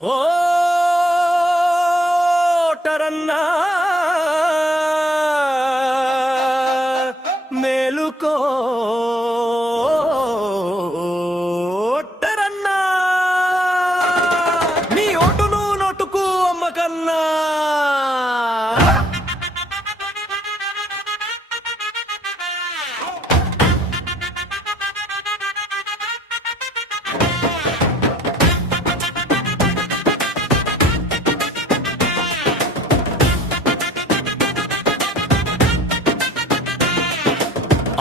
ఓటరన్నా మేలుకో ఓటరన్నా నీ ఓటును నోటుకు అమ్మకన్నా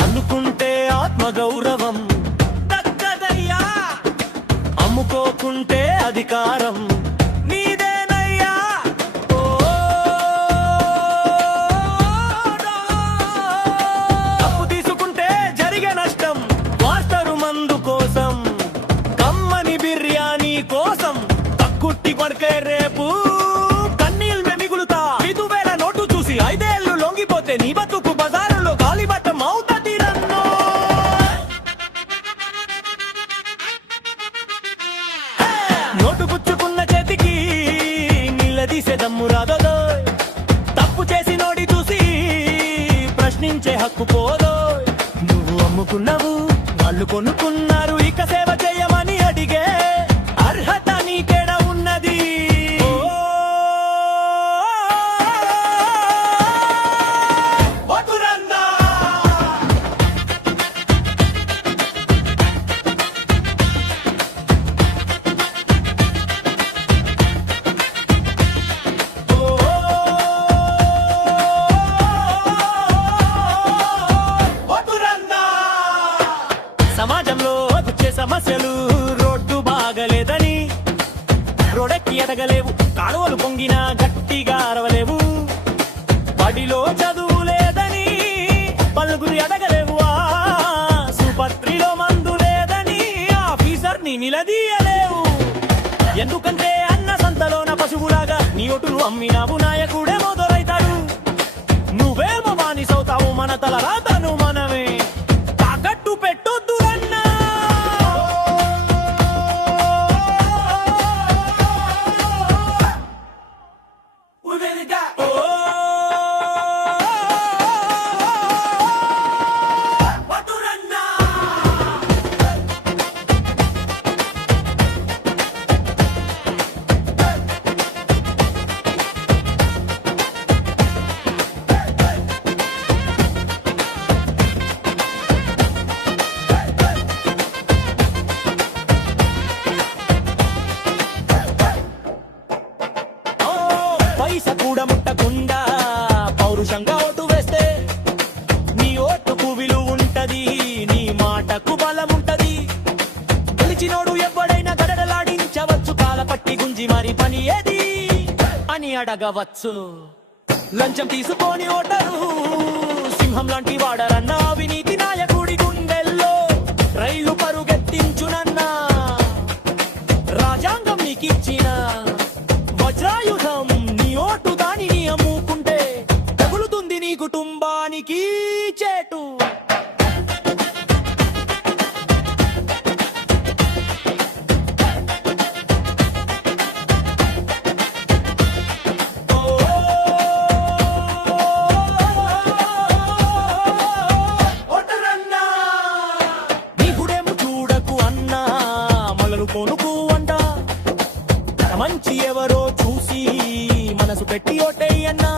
అనుకుంటే ఆత్మగౌరవం దక్కదయ్యా, అమ్ముకోకుంటే అధికారం నీదేనయ్యా. తప్పు తీసుకుంటే జరిగే నష్టం, వాస్తరు మందు కోసం, కమ్మని బిర్యానీ కోసం తక్కుట్టి కొడకే రేపు కన్నీళ్ళు మిగులుతా. 5,000 నోటు చూసి 5 ఏళ్ళు లొంగిపోతే నీ బతుకు బజారులో గాలిబట్టం అవుతుంది. నోటు పుచ్చుకున్న చేతికి నిలదీసే దమ్ము రాదో, తప్పు చేసి నోడి చూసి ప్రశ్నించే హక్కు పోదో. నువ్వు అమ్ముకున్నావు, వాళ్ళు కొనుక్కున్నారు, ఇక సేవ చేయమని అడిగే అర్హత నీకేడ ఉన్నది. సమాజంలో వచ్చే సమస్యలు రోడ్డు బాగలేదని రోడెక్కి ఎదగలేవు, కాలువలు పొంగిన గట్టిగా అరవలేవు, బడిలో చదువు లేదని పలుగురు ఎదగలేవు, సుపత్రిలో మందు లేదని ఆఫీసర్ని నిలదీయలేవు. ఎందుకంటే అన్న సంతలోన పశువులాగా నీ ఓటును అమ్మినావు, నాయకుడే మొదలైతాడు, నువ్వేమో మానిసవుతావు. మన తల రాతను మనమే తాకట్టు పెట్టొద్దు అన్నా. పైస కూడా ముట్టకుండా పౌరుషంగా ఓటు వేస్తే నీ ఓటుకు విలువ ఉంటది, నీ మాటకు బలం ఉంటది. గెలిచినోడు ఎవడైనా గడగలాడించవచ్చు, కాల పట్టి గుంజి మరి పని ఏది అని అడగవచ్చు. లంచం తీసుకొని ఓటరు సింహం లాంటి వాడరన్న అవినీతి నాయకుడి గుండెల్లో రైలు పరుగెత్తించునన్నా. రాజ్యాంగం నీకిచ్చిన వజ్రాయుధం నీ ఓటు, దానిని అమ్ముకుంటే తగులుతుంది నీ కుటుంబానికి చేటు. నీ గుడేము చూడకు అన్నా, మొలలు కొనుకు అంట, మంచి ఎవరో చూసి మనసు పెట్టి ఓటేయన్నా.